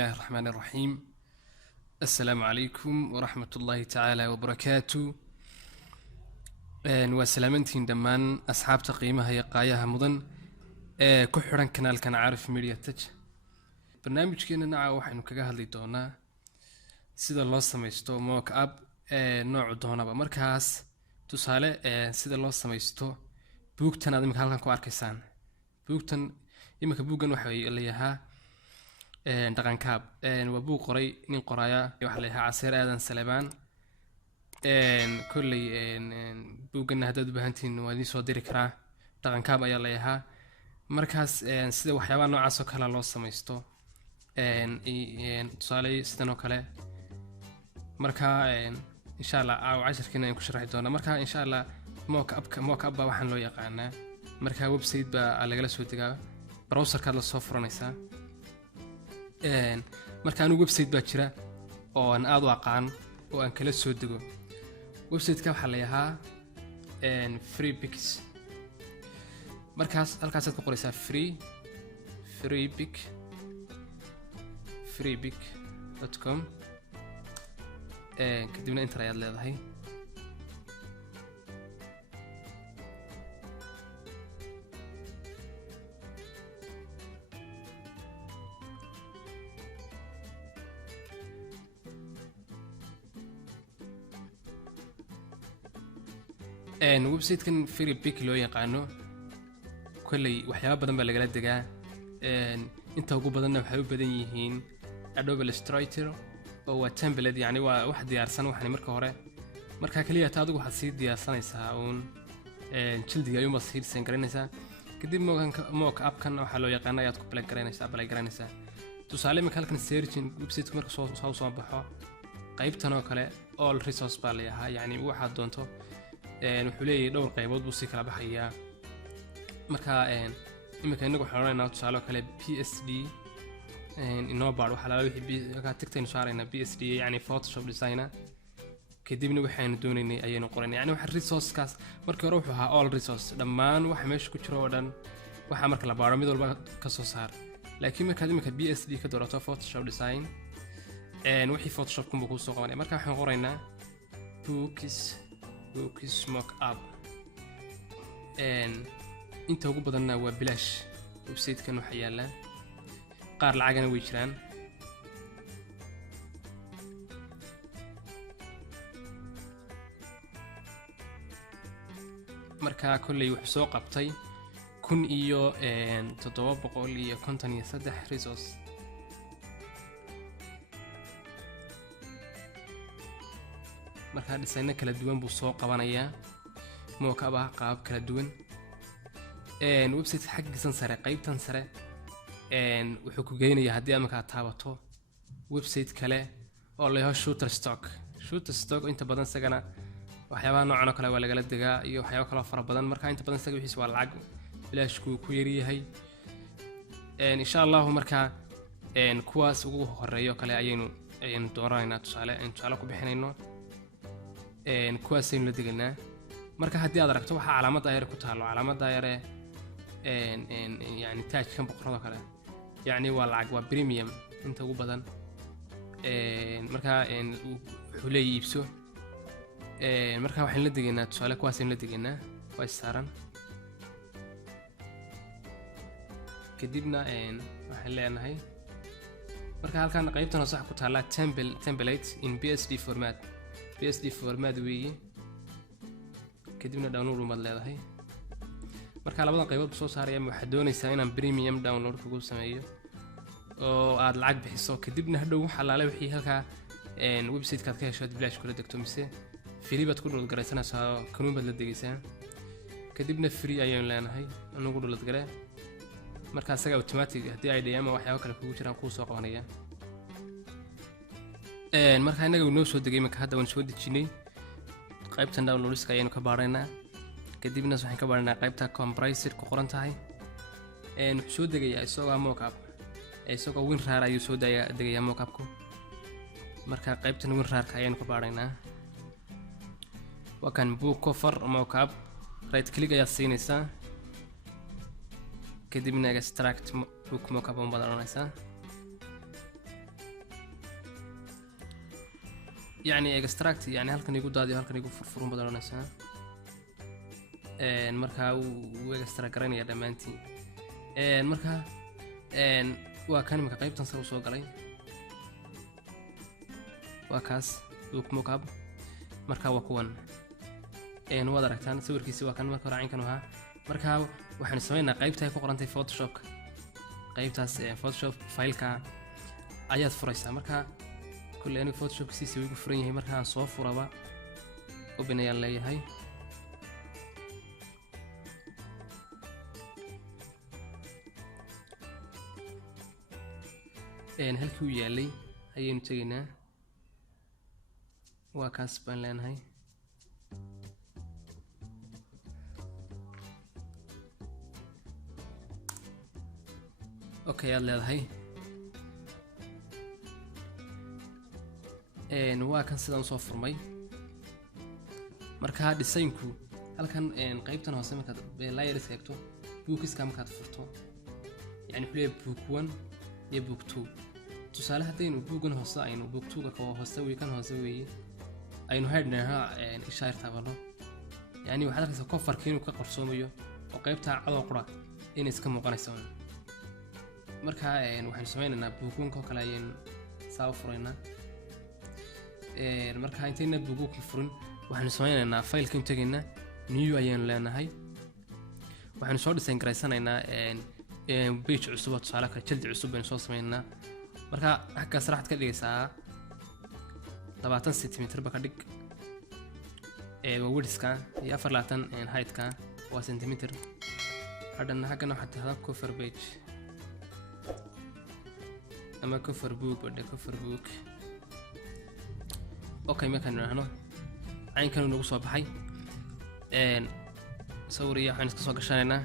الله الرحمن الرحيم. السلام عليكم ورحمة الله تعالى وبركاته. وسلامتين دمان أصحاب تقييمها يقاياها مضن كحران كنال كان عارف ميديا تج برنامج كينا نعا وحنو كاها اللي دونا سيدا الله سميستو موك أب نوع دونا بمركز تسالة سيدا الله سميستو بوكتن هذا مكان كو أركيسان بوكتن يمكن بوكن وحوي اللي يها دقان كاب وبو قري نين قرايا وحليها عسير آدن سلبان كل بوكن هدد بهانتين ودي سو ديري كرا دقان كاب أيا ليها مركز سيدا وحيوان نوع عاسو كلا لو سميستو تصالي سيدانو كلا مركا إن شاء الله أو 10 كنا ينكو شرحي دونا مركا إن شاء الله موك أبا وحن لو يقانا مركا ويب سايت با على جلسة ودقا براوسر كاد لصوفرانيسا markaan website baa jira oo aan aad u aqaan oo aan kala soo dego website-ka waxa la yahaa freepix markaas halkaas aad ku qoraysaa freepix.com kadibna inter ayaad leedahay website kan freepix loo yaqaano kulay waxyaabo badan baa laga degaa inta ugu badanna waxay u badan yihiin Adobe Illustrator oo waa template yani waa wax diyaarsan waxani marka hore marka kaliya ta adigu waxaad sii diyaarsanaysaa uun jildiga ayuu masir san garanaysaa kadib mock up kan waxa loo yaqaan ayaad ku apply garanaysaa tusaale marka halkan searching website marka soo baxo qaybtan oo kale all resource baa leeyahay yani waxa doonto wuxuu leeyahay dhowr qaybood buu si kala baxayaa marka imika inagu xoreyna tusaale kale PSD inoo baad waxa la wixii ka tagtaynu saarayna PSD yani Photoshop designer kadibna waxaynu doonaynay ayaynu qoraynay yani waxa resource kaas markii hore wuxuu ahaa all resource dhammaan waxa meesha ku jiro oo dhan waxa marka la baaro mid walba ka soo saar laakiin marka imika PSD ka doorato Photoshop design wixii Photoshop kun buu soo qabanay marka waxaan qoraynaa Bookis mock up inta ugu badanna waa bilaash website kan waxa yaala qaar lacagana way jiraan marka kulay wuxuu soo qabtay 1753 resource marka design kala duwan buu soo qabanaya mock up qaab kala duwan website xaqiisan sare qaybtan sare wuxuu ku geynayaa hadii ama ka taabato website kale oo leeyahay Shutterstock inta badan sagana waxyaabaha noocan kale waa laga degaa iyo waxyaabo kale fara badan marka inta badan saga wixiis waa lacag bilaashku ku yariyahay insha Allah marka kuwaas ugu horeeyo kale ayaynu dooraynaa tusaale ku bixinayno kuwaas aynu la deganaa marka hadii aad aragto waxa calaamad ayar ku taalo calaamad ayar yani taaj kan boqorada kale yani waa lacag waa premium inta ugu badan marka wuxuu leeyahay iibso marka waxaan la deganaa tusaale kuwaas aynu la deganaa waa saaran kadibna waxaan leenahay marka halkan qaybtan sax ku taala template in PSD format weeye kadibna download uma leedahay marka labadan qaybood soo saaraya waxa doonaysaa inaan premium download kugu sameeyo oo aad lacag bixiso kadibna hadhow waxa la wixii halka website ka hesho bilaash kula degto mise free baad ku download garaysanaysaa kanuun baad la degaysaa kadibna free ayaan leenahay anagu download garay marka asaga automatic hadii ay dhayama waxyaabo kale kugu jiraan ku soo qabanaya marka inaga inoo soo degay marka hadda waan soo dejinay qaybtan downloadska ayaynu ka baaraynaa kadibna waxaan ka baaraynaa qaybta compressor ku qoran tahay wuxuu soo degayaa isagoo mock up isagoo WinRAR ayuu soo degayaa mock up ku marka qaybtan WinRAR ka ayaynu ka baaraynaa waa kan book cover mock up right click ayaa siinaysaa kadibna extract book mock up oo badanaysaa يعني extract يعني halkan igu daadiyo halkan igu furfurun baad oranaysaa markaa uu extract garanaya dhammaantiin markaa waa kan imika qaybtan sare usoo galay waa kaas book mockup markaa waa kuwan waad aragtaan sawirkiisi waa kan marka hore caynkan ahaa markaa waxaan sameynaa qaybta ay ku qorantay photoshopka qaybtaas photoshop fileka ayaad furaysaa markaa kulle aniga photoshopkiisa wuu igu furan yahay markaan soo furaba open ayaan leeyahay halkii uu yaalay ayaynu tegaynaa waa kaas baan leenahay okay aad leedahay waa kan sidaan soo furmay markaa designku halkan qaybtan hoose markaad layers eegto bookiska markaad furto yani wuxuu leeyahay book 1 iyo book 2 tusaale haddaynu boogan hoose aynu book 2 ka hoose wey kan hoose weeye aynu haydhnaha ishaar taabano yani waxaad arkaysaa coverka inuu ka qarsoomayo oo qaybta cadoo qura inay iska muuqanayso markaa waxaynu sameynaynaa boogunka oo kale ayaynu saa u furaynaa markaa intayna boogunka furin waxaynu sameynaynaa fileka in tegaynaa new ayaynu leenahay waxaynu soo design garaysanaynaa page cusub oo tusaale kale jaldi cusub baynu soo sameynaynaa markaa xaggaas waxaad ka dhigaysaa 20 centimeter ba ka dhig waa widthka iyo 24 heightka waa centimeter haddana xaggana waxaad tahdaa cover page ama cover book wada cover book okay markaan nahno caynkan uu nagu soo baxay sawiriya waxaan iska soo gashanaynaa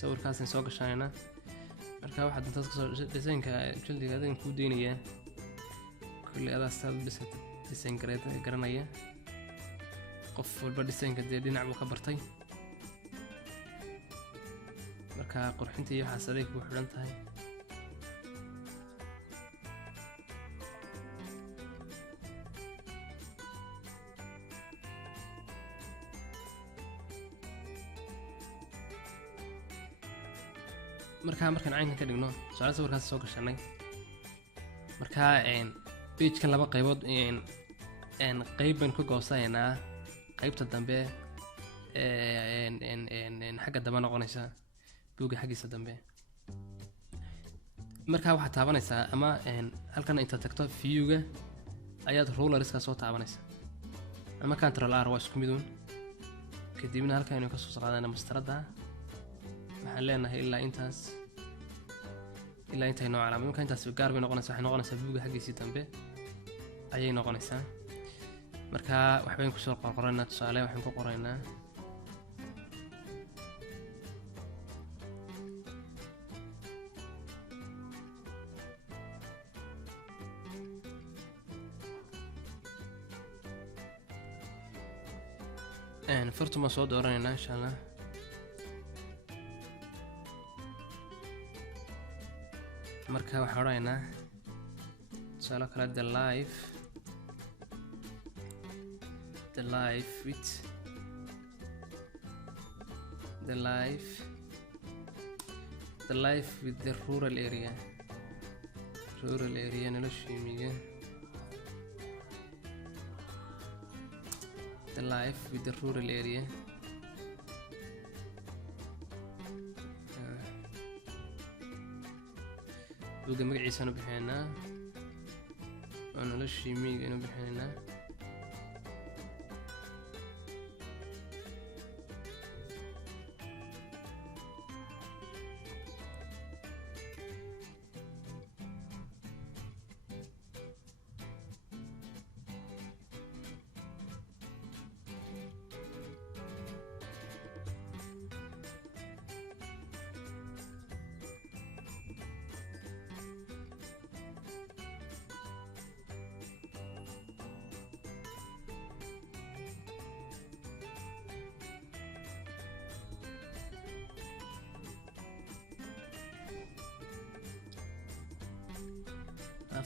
sawirkaasaan soo gashanaynaa markaa waxaad intaas kasoo designka jaldiga adan kuu deynayaa kulle adaa saad design garanaya qof walba designka dee dhinac buu ka bartay markaa qurxinta iyo waxaas adeeg buu xidhan tahay markaan caynkan ka dhigno su'aal sawirkaas soo gashanay markaa page-kan laba qaybood qayb baynu ka goosaynaa qaybta dambe xagga dambe noqonaysa buugga xaggiisa dambe markaa waxaad taabanaysaa ama halkan intaad tagto view-ga ayaad rulerska soo taabanaysaa ama control R waa isku miduun kadibna halkan aynu ka soo qaadana mastarada waxaan leenahay ilaa intaas intay noo calaamad marka intaas gaar bay noqonaysaa waxay noqonaysaa buugga xaggiisii dambe ayay noqonaysaa markaa waxbaynu kusoo qorqoraynaa tusaale waxaan ku qoraynaa fartuma soo dooranaynaa insha allah marka waxaan odhanaynaa tusaale kale the life with the rural area nolosha miyiga the life with the rural area buugga magaciisanu bixinaynaa oo noloshii miyiga inu bixinaynaa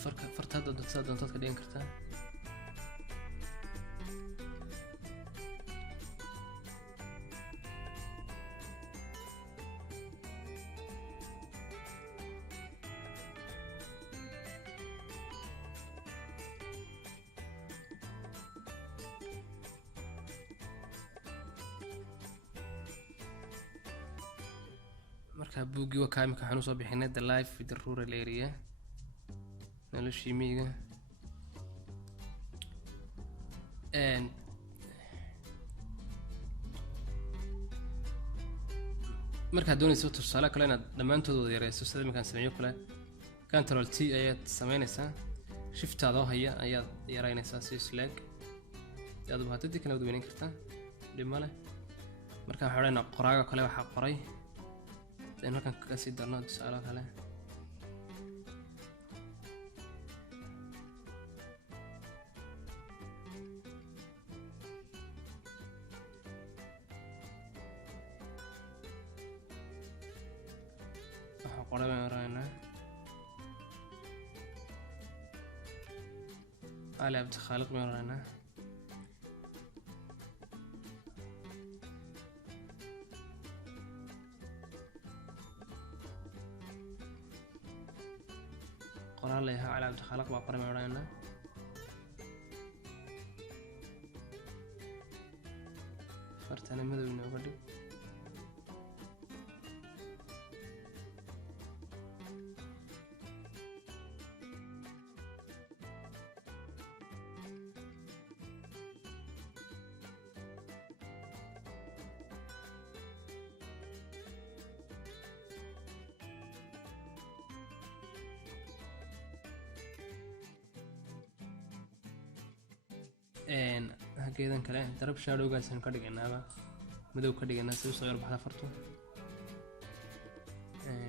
farta hadda doontaad ka dhigan kartaa. marka buugii waa kaamika waxaan usoo bixinay the life with the rural area, noloshii miyiga. markaad doonayso tusaale kale inaad dhammaantood wada yareyso sida iminkaan sameeyo kale, Ctrl T ayaad sameynaysaa, shiftaadoo haya ayaad yaraynaysaa si slag aad u bahatid kala wada weynayn kartaa dhib male. marka waxaan odhanaynaa qoraaga kale waxaa qoray in halkan kaga sii darno tusaale kale. waxaa qoray baan odhanaynaa Ali Abdi Khaliq baan odhanaynaa. qoraal leeyahay Ali Abdi Khaliq baa qoray baan odhanaynaa. fartana madow inooga dhig. hageedan kale darab shadowgaasaan ka dhiganaaba madow ka dhiganaa si soo yar baxda fartu.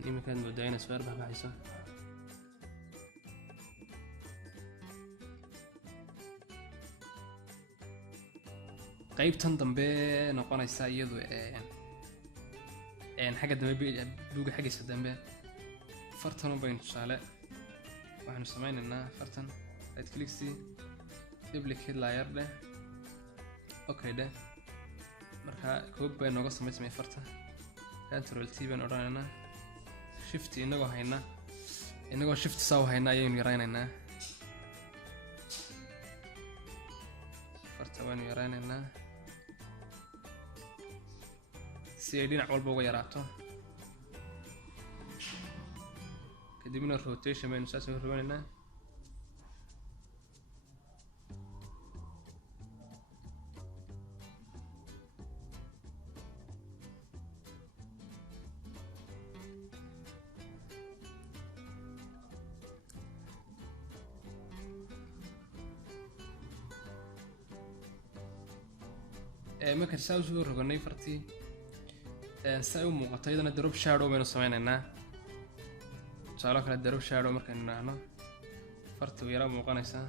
iminkaad moodaa inay soo yar baxayso. qaybtan dambe noqonaysa iyadu xagga dambe buuga xaggiisa dambe fartan baynu tusaale waxaanu sameynaynaa fartan right click C duplicate layer dheh okay dheh. marka koob bay nooga samaysmay farta, Ctrl T baan odhanaynaa, shift inagoo shift saw hayna ayaynu yaraynaynaa farta waanu yaraynaynaa si ay dhinac walba uga yaraato. kadibna rotation baynu saas u roganaynaa. markaan saa usoo roganay fartii si ay u muuqato iyadana drop shadow baynu sameynaynaa. tusaale kale drop shadow markaynu nahno farta way yara muuqanaysaa.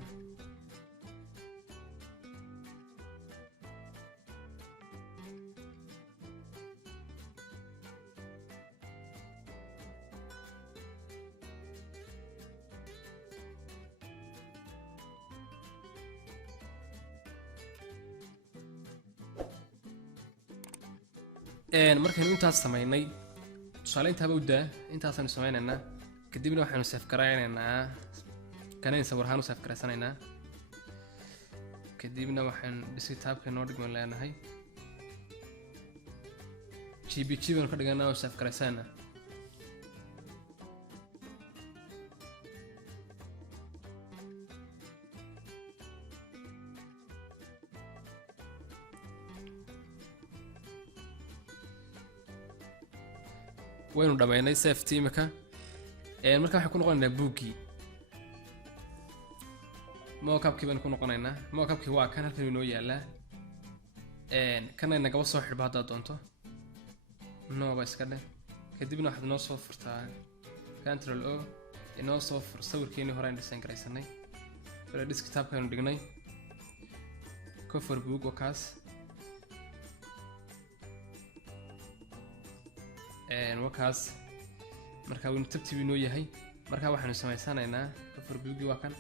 markaynu intaas sameynay tusaale intaaba u daa intaasaynu sameynaynaa. kadibna waxaanu save garaynaynaa kanayn sawir ahaan u save garaysanaynaa. kadibna waxaan desktopka noo dhigman leenahay GPG baanu ka dhiganaa oo save garaysanaynaa. waynu dhamaynay save teamka. marka waxaan ku noqonaynaa buuggii mockupkii baan ku noqonaynaa. mockupkii waa kan halkan inoo yaalaa. kana nagaba soo xidhba haddaad doonto nooba iska dheh. kadibna waxaad inoo soo furtaa Ctrl O inoo soo fur sawirkeenii hore aan design garaysanay bale desktopkaanu dhignay cover book oo kaas. wakaas marka waynu tabtibi inoo yahay marka waxaanu samaysanaynaa cover buuggii waa kan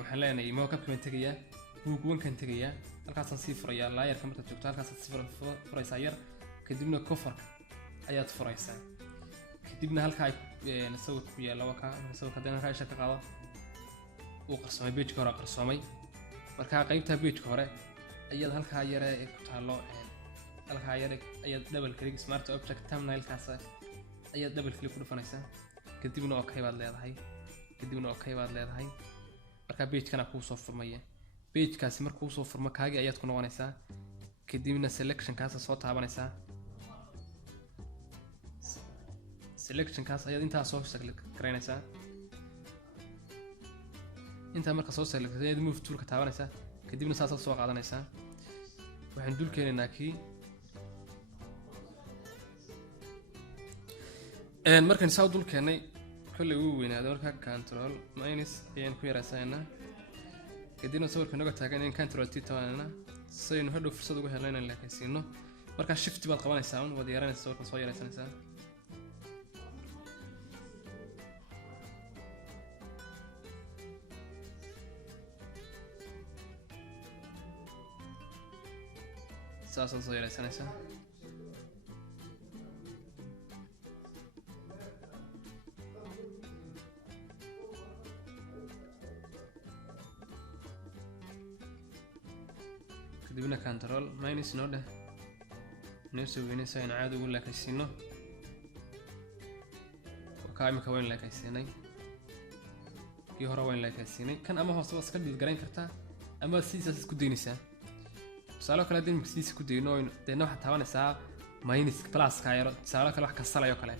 waxaan leenahay mockupka baan tegayaa buug wankan tegayaa halkaasaan sii furayaa laayarka markaad joogto halkaasaad sii furaysaa yar kadibna coverka ayaad furaysaa kadibna halkaa sawirka ku yaalla waa kaa sawirka haddana raasha ka qaado uu qarsoomay pageka hore qarsoomay markaa qaybta pageka hore ayaad halkaa yare ku taalo halkaa yare ayaad double click smart object thumbnailkaas ayaad double click ku dhufanaysaa kadibna okay baad leedahay markaa pagekana kuu soo furmaya pagekaasi markuu soo furmo kaagii ayaad ku noqonaysaa kadibna selectionkaas soo taabanaysaa selectionkaas ayaad intaa soo select garaynaysaa intaa marka soo select ayaad move toolka taabanaysaa kadibna saas soo qaadanaysaa waxaan dul keenaynaa kii markaan saa dul keenay kolley uu weynaado markaa control minus ayaan ku yaraysanaa kadibna sawirka naga taagan in control t tabanayna saynu hadhow fursad ugu helno inaan leekaysiino markaa shift baad qabanaysaa waad yaranaysaa sawirka soo yaraysanaysaa saasaad soo yaraysanaysaa kadibna control minus noo dheh inoo soo weynaysaa in caadi ugu leekaysiino wakaa imika wayn leekaysiinay kii hore wayn leekaysiinay kan ama hoose waad iska dhilgarayn kartaa ama sidiisaas isku daynaysaa tusaale kale haddii imika sidiisa ku dayno deedna waxaad taabanaysaa minus pluska yaro tusaale kale wax kasalayo kale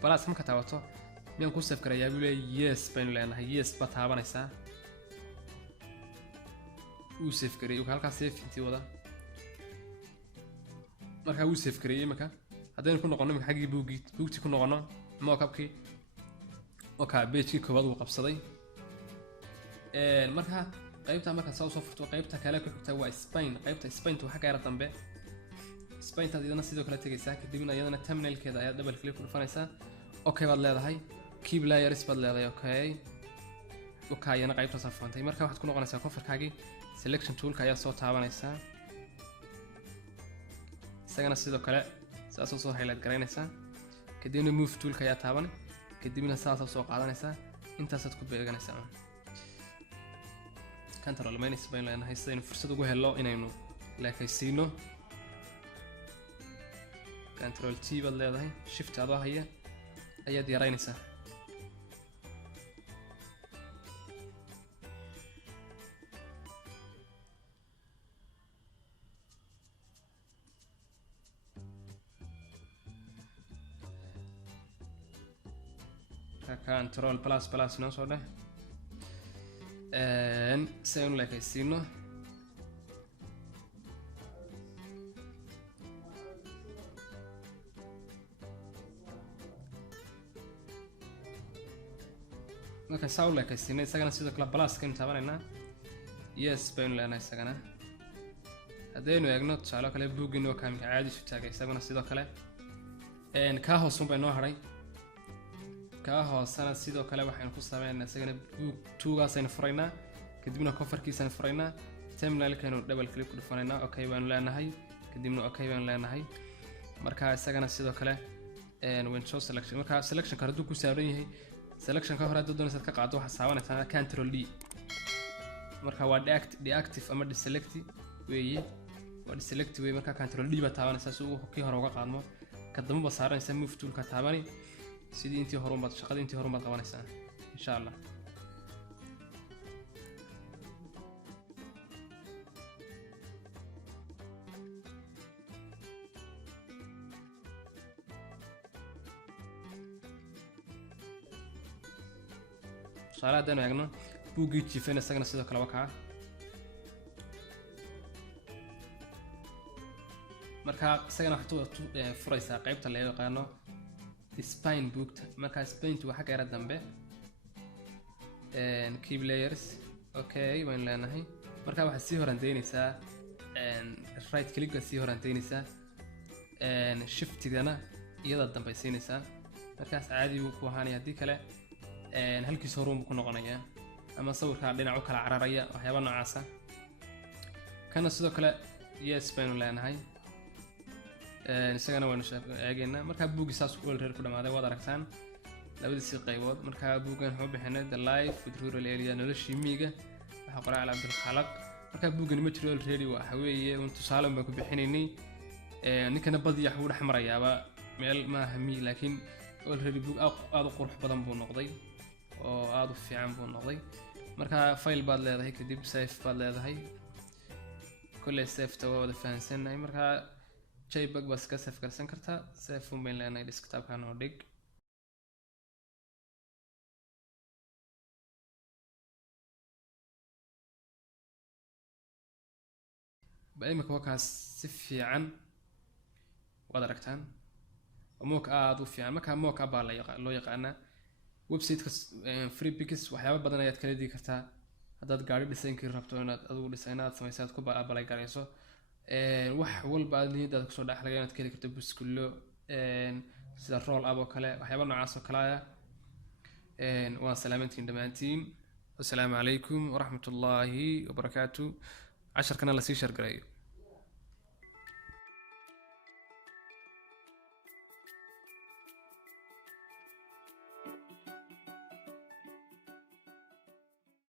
plus marka taabato miyaan ku save garayaa buu leeyahay yes baynu leenahay yes baad taabanaysaa uu save gareeyay halkaas save intii wada markaa uu save gareeyay imika haddaynu ku noqono imika xaggii buugtii ku noqono mockupkii wakaa pagekii koowaad uu qabsaday markaa qaybta marka soo furto qaybta kale ku xigta waa spine qaybta spine waxa ka yara dambe spine taadina sidoo kale tagaysaa kadibna iyadana thumbnailkeeda ayaa double click ku dhufanaysaa okay baad leedahay key layers baad leedahay okay yana qaybta soo furantay marka waxaad ku noqonaysaa coverkaagii selection toolka ayaa soo taabanaysaa isagana sidoo kale saas soo highlight garaynaysaa kadibna move toolka ayaa taaban kadibna saas soo qaadanaysaa intaasaad ku beeganaysaa control minus bayn leenahay sidaynu fursad ugu helno inaynu leekaysiino control t baad leedahay shift adoo haya ayaad yaraynaysaa control plus noo soo dheh saynu leekaysiino markaan saa u leekaysiinay isagana sidoo kale pluskaynu taabanaynaa yes baynu leenahay isagana haddaynu eegno tusaale kale buuggiinoo kaamika caadi isu taagay isaguna sidoo kale kaa hoosun bay noo hadhay kaa hoosana sidoo kale waxaynu ku sameynaa isagana buug tuugaasaynu furaynaa kadibna coverkiisaynu furaynaa thumbnailkaynu double click ku dhufanaynaa okay baanu leenahay kadibna okay baanu leenahay markaa isagana sidoo kale waynu soo selection markaa selectionka hadduu ku saaran yahay selectionka hore hadduu doonaysaad ka qaado waxaad saabanaysaa control d marka waa deactive ama deselect weeye waa deselect weeye markaa control d baad taabanaysaa si uu kii hore uga qaadmo ka dambe baad saaranaysaa move toolka taabani sidii intii hore baad shaqadii intii hore baad qabanaysaa insha Allah tusaale haddaynu eegno buuggii jiifayna isagana sidoo kale wakaa markaa isagana waxaad furaysaa qaybta la yaqaano spine bookta markaa spine waa xagga yara dambe key layers okay waan leenahay markaa waxaad sii horanteynaysaa right click sii horanteynaysaa shiftigana iyada dambaysiinaysaa markaas caadi buu ku ahaanaya. haddii kale halkiis horuun buu ku noqonayaa ama sawirkaa dhinac u kala cararaya waxyaaba noocaasa. kana sidoo kale yes baynu leenahay, isagana waynu eegaynaa. markaa buugii saas already ku dhamaaday, waad aragtaan labadiisii qaybood. markaa buuggan wuxuu bixinay The Life with Rural Area, noloshii miyiga, waxaa qoray Cali Cabdilkhaalaq. markaa buuggan ma jiro already, waxa weeye un tusaale baan ku bixinaynay. ninkana badiyax wuu dhex marayaaba meel maaha miyi, laakiin already buug aad u qurux badan buu noqday oo aad u fiican buu noqday. markaa file baad leedahay, kadib save baad leedahay. kolley safeta waa wada fahansannahay. markaa jpeg baad iska save garsan kartaa. save un bayn leenahay desktopkan oo dhig. imika wakaas si fiican waad aragtaan, mock aad u fiican. markaa mock up baa loo yaqaanaa. websiteka Freepik waxyaaba badan ayaad kala digi kartaa. haddaad gaari dhisaynkii rabto inaad adigu design aad samayso, aad ku balay garayso, wax walba aad niyadaada kusoo dhexlaga inaad ka heli karto buskullo, sida roll up oo kale, waxyaaba noocaas oo kale ah. waan salaamantiin dhammaantiin. assalaamu calaykum waraxmatullaahi wabarakaatu. casharkana lasii shargarayo.